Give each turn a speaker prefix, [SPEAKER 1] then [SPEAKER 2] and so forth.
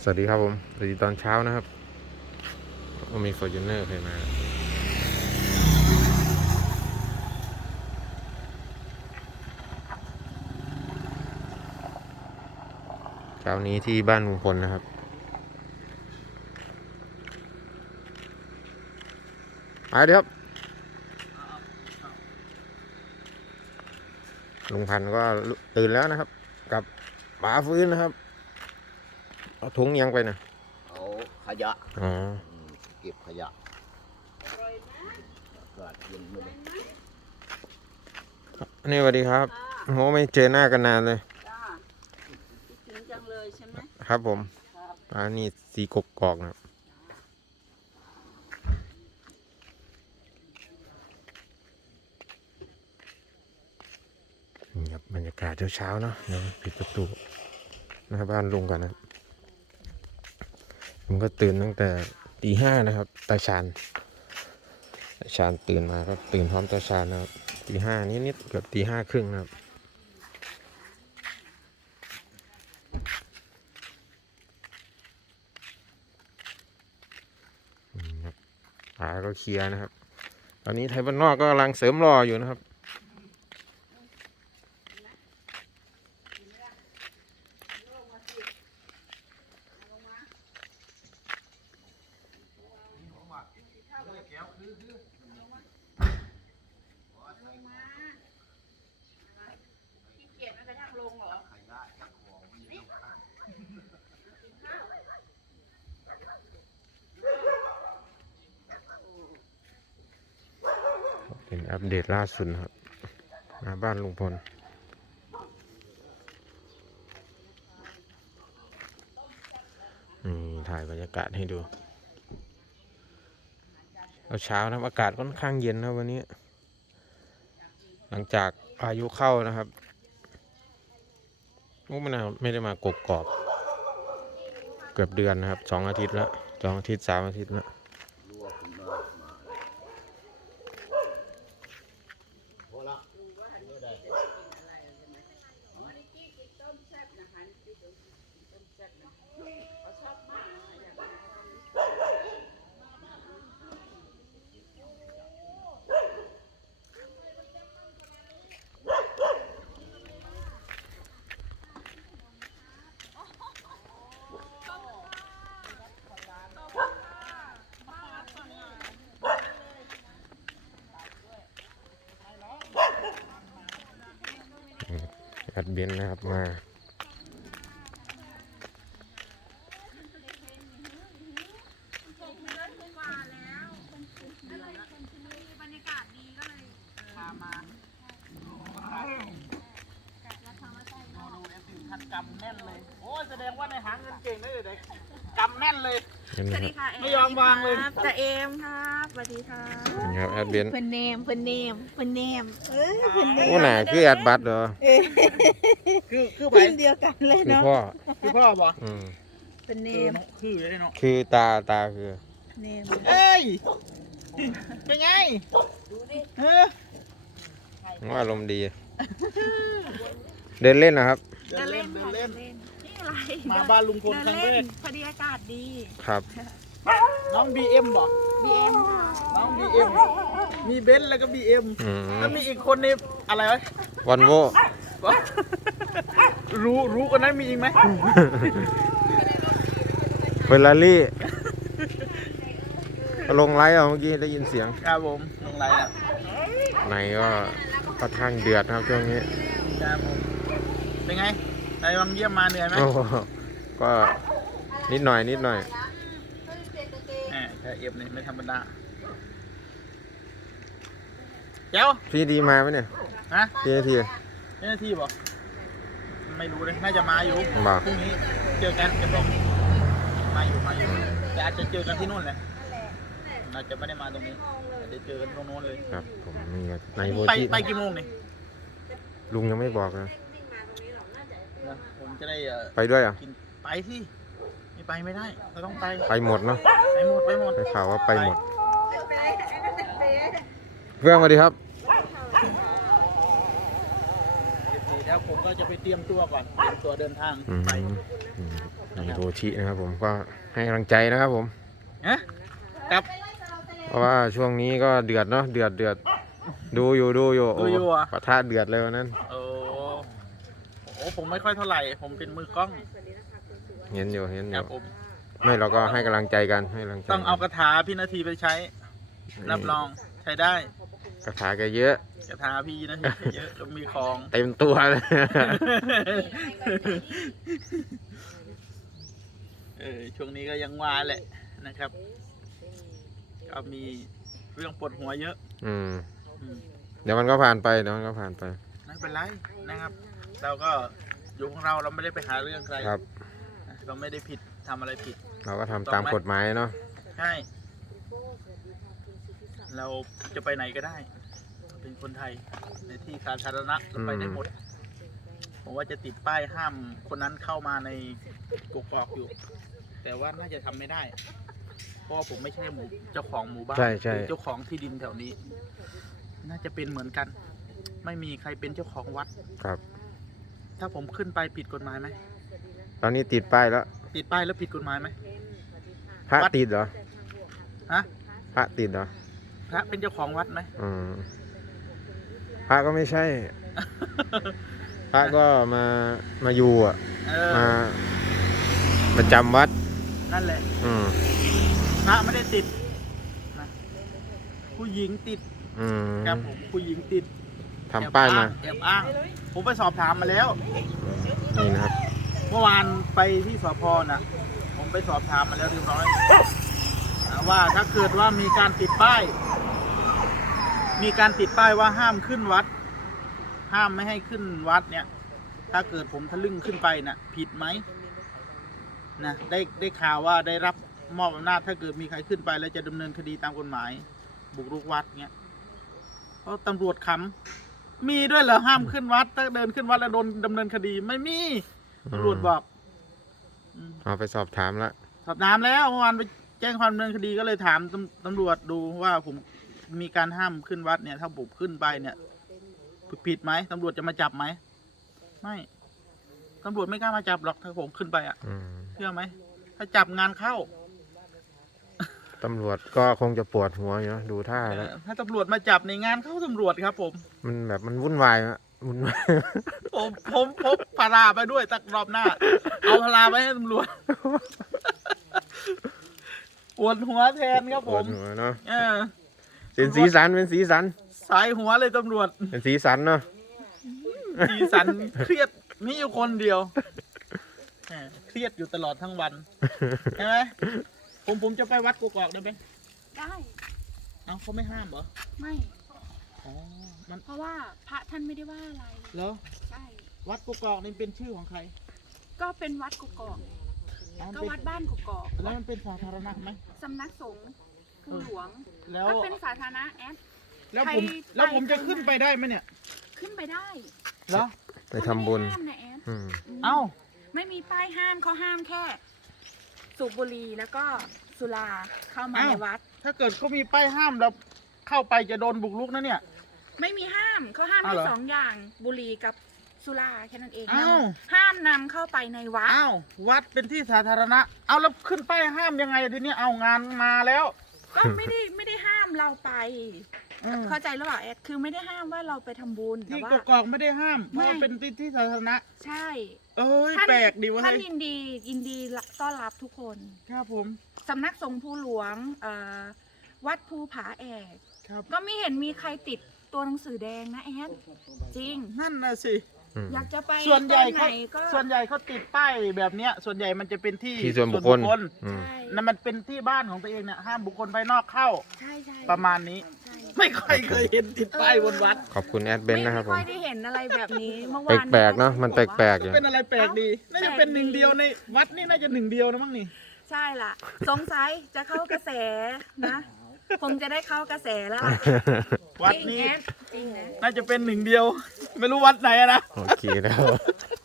[SPEAKER 1] วัสดีครับผมสวัสดีตอนเช้านะครับมีฟอร์จูเนอร์เคยมาเช้านี้ที่บ้านลุงพลนะครับมาเดี๋ยวครับลุงพันธุ์ก็ตื่นแล้วนะครับกับป๋าฟื้นนะครับเอาถุงยังไปนะ
[SPEAKER 2] เอาขยะ
[SPEAKER 1] อ๋อ
[SPEAKER 2] เก็บขยะอากาศเย็นมาก
[SPEAKER 1] นี่สวัสดีครับโหไม่เจอหน้ากันนานเลย
[SPEAKER 3] คิดถึงจังเลยใช่ไหม
[SPEAKER 1] ครับผมอันนี้สีกกอกนะครับนี่ครับบรรยากาศเช้าๆเนาะเดี๋ยวปิดประตูหน้าบ้านลุงก่อนนะผมก็ตื่นตั้งแต่ตี 5นะครับตาชาญตื่นมาก็ตื่นพร้อมตาชาญนะครับตี 5นิดๆเกือบตี 5 ครึ่งนะครับขาก็เคลียร์นะครับตอนนี้ไทยบ้านนอกก็กำลังเสริมรออยู่นะครับเป็นอัปเดตล่าสุดครับหน้าบ้านลุงพลนี่ถ่ายบรรยากาศให้ดูเช้านะครับอากาศค่อนข้างเย็นนะวันนี้หลังจากพายุเข้านะครับมันไม่ได้มากกอกเกือบเดือนนะครับ2 อาทิตย์แล้ว2 อาทิตย์ 3 อาทิตย์แล้วอัดเบนนะครับมา
[SPEAKER 4] กำแน่นเลยโอ้แสดงว่าในหาเงินเก่งได้เลยกำแน่นเลย
[SPEAKER 3] สวัสดีค่ะ
[SPEAKER 4] ไม่ยอมวางเลย
[SPEAKER 3] จะเอมครับสวัสดีค่ะ
[SPEAKER 1] นี่ครับแอดเบน
[SPEAKER 3] เพื่อนเนมเพื่อนเนมเพื่อนเนมเพื่อนเนม
[SPEAKER 1] โอ้หน่าคือแอดบัตเหรอ
[SPEAKER 4] คือไป
[SPEAKER 3] เพื่อนเดียวกันเลย
[SPEAKER 1] คือ
[SPEAKER 3] เนาะ
[SPEAKER 1] พ่อ
[SPEAKER 4] คือพ่อบอก
[SPEAKER 3] เพื่อนเนม
[SPEAKER 4] คือเลยเนาะ
[SPEAKER 1] คือตาคือ
[SPEAKER 3] เนม
[SPEAKER 4] เอ้ยเป็นไงดูดิ
[SPEAKER 1] ว่าอารมณ์ดีเดินเล่นนะครับ
[SPEAKER 4] เดินเล่น
[SPEAKER 3] นี่อะไร
[SPEAKER 4] มาบ้านลุงพลครั้งแรก
[SPEAKER 3] พอดีอากาศดี
[SPEAKER 1] ครับ
[SPEAKER 4] น้อง BM บอก
[SPEAKER 3] BM ค่ะ
[SPEAKER 4] น้อง BM มีเบนซ์แล้วก็ BM แล้วมีอีกคนนี่อะไรวะ
[SPEAKER 1] วันโว
[SPEAKER 4] รู้คนนั้นมีอีกไหม
[SPEAKER 1] เฟอร์รารี่ลงไลฟ์เมื่อกี้ได้ยินเสียง
[SPEAKER 4] ครับผมลงไลฟ์แล้ว
[SPEAKER 1] ในก็ค่อนข้างเดือดครับช่วงนี้
[SPEAKER 4] ครับผมเป็นไงไปวังเยี่ยมมาเหนื่อยไหม
[SPEAKER 1] ก็นิดหน่อย
[SPEAKER 4] แค่เอฟนี่ไม่ธรรมดาเจ้า
[SPEAKER 1] พี่ดีมาไหมเนี่ย
[SPEAKER 4] ฮะ
[SPEAKER 1] พี่ที
[SPEAKER 4] บอกไม่รู้เลยน่าจะมาอยู่พรุ่งนี้เจอกันจะบอกมาอยู่แต่อาจจะเจอกันที่นู่นแหละอาจจะไม่ได้มาตรงนี้อาจจะเจอกันตรงโน้นเลย
[SPEAKER 1] ครับผมมีในโบ
[SPEAKER 4] ทีไปกี่โมงนี่
[SPEAKER 1] ลุงยังไม่บอกนะ
[SPEAKER 4] ผมจะได้
[SPEAKER 1] ไปด้วยอ่ะ
[SPEAKER 4] ไปที่ไม่ไปไม่ได้เราต้องไป
[SPEAKER 1] หมดเนาะ
[SPEAKER 4] ไปหมด
[SPEAKER 1] ได้ข่าวว่าไปหมดเพื่อนสวัสดีครับ
[SPEAKER 4] ผมก็จะไปเตรียมตัวก่อนเตรียมตัวเดินทาง
[SPEAKER 1] อืม
[SPEAKER 4] ไป
[SPEAKER 1] นี่โทชินะครับผมก็ให้กำลังใจนะครับผม
[SPEAKER 4] ครับ
[SPEAKER 1] เพราะว่าช่วงนี้ก็เดือดเนาะเดือดดูอยู่
[SPEAKER 4] ดูอยู่
[SPEAKER 1] โอ้
[SPEAKER 4] อะ
[SPEAKER 1] ปะทะเดือดเลยวันนั้น
[SPEAKER 4] โอ้ผมไม่ค่อยเท่าไหร่ ผมเป็นมือกล้อง
[SPEAKER 1] เห็นอยู่
[SPEAKER 4] ครับผม
[SPEAKER 1] ไม่เราก็ให้กำลังใจกันให้กำลังใจ
[SPEAKER 4] ต้องเอากระถาพี่นาทีไปใช้ รับรองใช้ได้
[SPEAKER 1] กระถาแกเยอะ
[SPEAKER 4] กระถาพี่นาทีเยอะแล้วมีของ
[SPEAKER 1] เต็มตัวเลย
[SPEAKER 4] ช่วงนี้ก็ยังว่าแหละนะครับ ก็มีเรื่องปวดหัวเยอะ
[SPEAKER 1] อืม
[SPEAKER 4] อืม
[SPEAKER 1] เดี๋ยวมันก็ผ่านไป
[SPEAKER 4] ไม่เป็นไรนะครับ เราก็อยู่ของเราไม่ได้ไปหาเรื่องใคร
[SPEAKER 1] ครับ
[SPEAKER 4] เราไม่ได้ผิดทำอะไรผิด
[SPEAKER 1] เราก็ทำตามกฎหมายเนาะ
[SPEAKER 4] ใช่ เราจะไปไหนก็ได้เราเป็นคนไทยในที่สาธารณะเราไปได้หมด ผมว่าจะติดป้ายห้ามคนนั้นเข้ามาในกกอกอยู่ แต่ว่าน่าจะทำไม่ได้ เพราะว่าผมไม่ใช่เจ้าของหมู่บ้าน
[SPEAKER 1] ใช่
[SPEAKER 4] หรือเจ้าของที่ดินแถวนี้ น่าจะเป็นเหมือนกัน ไม่มีใครเป็นเจ้าของวัด
[SPEAKER 1] ครับ
[SPEAKER 4] ถ้าผมขึ้นไปผิดกฎหมายไหม
[SPEAKER 1] ตอนนี้ติดป้ายแล้ว
[SPEAKER 4] ติดป้ายแล้วผิดกฎหมายไหม
[SPEAKER 1] พระ
[SPEAKER 4] วัด
[SPEAKER 1] ติดเหรอ
[SPEAKER 4] ฮะ
[SPEAKER 1] พระติดเหรอ
[SPEAKER 4] พระเป็นเจ้าของวัดไหม
[SPEAKER 1] อืมพระก็ไม่ใช่ พระก็มาอยู่อ่ะ
[SPEAKER 4] เออ
[SPEAKER 1] มาจำวัด
[SPEAKER 4] นั่นแหละ
[SPEAKER 1] อืม
[SPEAKER 4] พระไม่ได้ติดนะผู้หญิงติด
[SPEAKER 1] อืม
[SPEAKER 4] ครับผมผู้หญิงติด
[SPEAKER 1] ทำป้ายมา
[SPEAKER 4] แอบอ้าง ผมไปสอบถามมาแล้ว
[SPEAKER 1] นี่นะครับ
[SPEAKER 4] เมื่อวานไปที่สพน่ะ ผมไปสอบถามมาแล้วเรียบร้อยว่าถ้าเกิดว่ามีการติดป้าย ว่าห้ามขึ้นวัด ห้ามไม่ให้ขึ้นวัดเนี่ย ถ้าเกิดผมทะลึ่งขึ้นไปน่ะ ผิดไหมนะได้ข่าวว่าได้รับมอบอำนาจถ้าเกิดมีใครขึ้นไปแล้วจะดำเนินคดีตามกฎหมาย บุกรุกวัดเนี่ยเพราะตำรวจขำมีด้วยเหรอห้ามขึ้นวัด ถ้าเดินขึ้นวัดแล้วโดนดำเนินคดีไม่มีตำรวจบอก
[SPEAKER 1] เอาไปสอบถามละ
[SPEAKER 4] สอบถามแล้วเมื่อวานไปแจ้งความดำเนินคดีก็เลยถามตำรวจดูว่าผมมีการห้ามขึ้นวัดเนี่ย ถ้าผมขึ้นไปเนี่ยผิดไหมตำรวจจะมาจับไหมไม่ตำรวจไม่กล้ามาจับหรอกถ้าผมขึ้นไปอ่ะ
[SPEAKER 1] อืม
[SPEAKER 4] เชื่อไหมถ้าจับงานเข้า
[SPEAKER 1] ตำรวจก็คงจะปวดหัวอยู่นะดูท่าแล้ว
[SPEAKER 4] ถ้าตำรวจมาจับในงานเข้าตำรวจครับ ผม
[SPEAKER 1] มันแบบมันวุ่นวายอะวุ่นวาย
[SPEAKER 4] ผมพกพาราไปด้วยตักรอบหน้า เอาพาราไปให้ตำรวจ ปวดหัวแทนครับ
[SPEAKER 1] ป
[SPEAKER 4] ผ
[SPEAKER 1] วด
[SPEAKER 4] ม
[SPEAKER 1] หัวเนาะ
[SPEAKER 4] เออ
[SPEAKER 1] เป็นสีสันเป็นสีสัน
[SPEAKER 4] สายหัวเลยตำรวจ
[SPEAKER 1] เป็นสีสันเนาะ
[SPEAKER 4] สีสันเครียดมีอยู่คนเดียวแหมเครียดอยู่ตลอดทั้งวันใช่ไหมผมจะไปวัดกกอกได้ไหม
[SPEAKER 3] ได้
[SPEAKER 4] เอ้าเขาไม่ห้ามเหรอ
[SPEAKER 3] ไม่
[SPEAKER 4] อ๋อมัน
[SPEAKER 3] เพราะว่าพระท่านไม่ได้ว่าอะไร
[SPEAKER 4] เหรอ
[SPEAKER 3] ใช่
[SPEAKER 4] วัดกกอกนี่เป็นชื่อของใคร
[SPEAKER 3] ก็เป็นวัดกกอก
[SPEAKER 4] อ๋อ
[SPEAKER 3] ก็
[SPEAKER 4] เป็น
[SPEAKER 3] วัดบ้านกกอก
[SPEAKER 4] แล้วมันเป็นสาธารณะไหม
[SPEAKER 3] สำนักสงฆ์ภูหลวง
[SPEAKER 4] แล้ว
[SPEAKER 3] ก็เป็นสาธารณะแอด
[SPEAKER 4] แล้ว
[SPEAKER 3] ใคร
[SPEAKER 4] ผมจะขึ้นไปได้ไหมเนี่ย
[SPEAKER 3] ขึ้นไปได้
[SPEAKER 4] เหรอ
[SPEAKER 1] ไปทำบุญ
[SPEAKER 3] เขาไม่ได้ห้ามนะแอด
[SPEAKER 1] อืม
[SPEAKER 4] เอ้า
[SPEAKER 3] ไม่มีป้ายห้ามเขาห้ามแค่ สูบบุหรี่แล้วก็สุราเข้ามาในวัด
[SPEAKER 4] ถ้าเกิดเขามีป้ายห้ามแล้วเข้าไปจะโดนบุกรุกนะเนี่ย
[SPEAKER 3] ไม่มีห้ามเขาห้าม
[SPEAKER 4] อ้าว
[SPEAKER 3] แค่
[SPEAKER 4] เหรอ
[SPEAKER 3] สองอย่างบุหรี่กับสุราแค่นั้นเอง
[SPEAKER 4] อ้าว
[SPEAKER 3] ห้ามนำเข้าไปในวัด
[SPEAKER 4] อ้าววัดเป็นที่สาธารณะ เอาแล้วขึ้นป้ายห้ามยังไงทีนี้เอางานมาแล้ว
[SPEAKER 3] ก็ไม่ได้ห้ามเราไป
[SPEAKER 4] อืม
[SPEAKER 3] เข้าใจหรือเปล่าแอดคือไม่ได้ห้ามว่าเราไปทำบุญแต่
[SPEAKER 4] ที่
[SPEAKER 3] ว่าก
[SPEAKER 4] กอกไม่ได้ห้ามเพ
[SPEAKER 3] ไม่
[SPEAKER 4] ราะว่าเป็นที่สาธารณะ
[SPEAKER 3] ใช่
[SPEAKER 4] เอ้ย
[SPEAKER 3] ท่าน
[SPEAKER 4] แปลกดีเวะ
[SPEAKER 3] ท่าน
[SPEAKER 4] เฮ้ย
[SPEAKER 3] ยินดีต้อนรับทุกคน
[SPEAKER 4] ครับผม
[SPEAKER 3] สำนักสงฆ์ภูหลวงวัดภูผาแอก
[SPEAKER 4] ครับ
[SPEAKER 3] ก็ไม่เห็นมีใครติดตัวหนังสือแดงนะแอดจริง
[SPEAKER 4] นั่นน่ะสิ
[SPEAKER 1] อืม
[SPEAKER 3] อยากจะไป
[SPEAKER 4] ส่วนใหญ่
[SPEAKER 3] ตอนไหนก็
[SPEAKER 4] ส่วนใหญ่เขาติดป้ายแบบเนี้ย ส่วนใหญ่มันจะเป็นที่
[SPEAKER 1] ที่ส่วนบุคคลอืม
[SPEAKER 3] ใช่
[SPEAKER 4] นั่นมันเป็นที่บ้านของตัวเองเนี่ยห้ามบุคคลภายนอกเข้า
[SPEAKER 3] ใช่ใช่
[SPEAKER 4] ประมาณนี้
[SPEAKER 3] ใช่
[SPEAKER 4] ไม่ค่อยเคยเห็นติดป้ายบนวัด
[SPEAKER 1] ขอบคุณแอดเบนนะครับผ
[SPEAKER 3] ไม่
[SPEAKER 1] ม
[SPEAKER 3] ค่อยได้เห็นอะไรแบบนี้เมื่อ
[SPEAKER 1] แป
[SPEAKER 3] วาน
[SPEAKER 1] ลกๆเนาะมันแปลกๆอยู่
[SPEAKER 4] เป็นอะไรแปลกดี น่าจะเป็นหนึ่งเดียวในวัดนี่น่าจะหนึ่งเดียวนะมั้งนี่
[SPEAKER 3] ใช่ล่ะ สงสัยจะเข้ากระแสนะคงจะได้เข้ากระแสแล้ว
[SPEAKER 4] วัดนี้
[SPEAKER 3] จริงนะ
[SPEAKER 4] น่าจะเป็นหนึ่งเดียว ไม่รู้วัดไหนอะนะ
[SPEAKER 1] โอเคแล้ว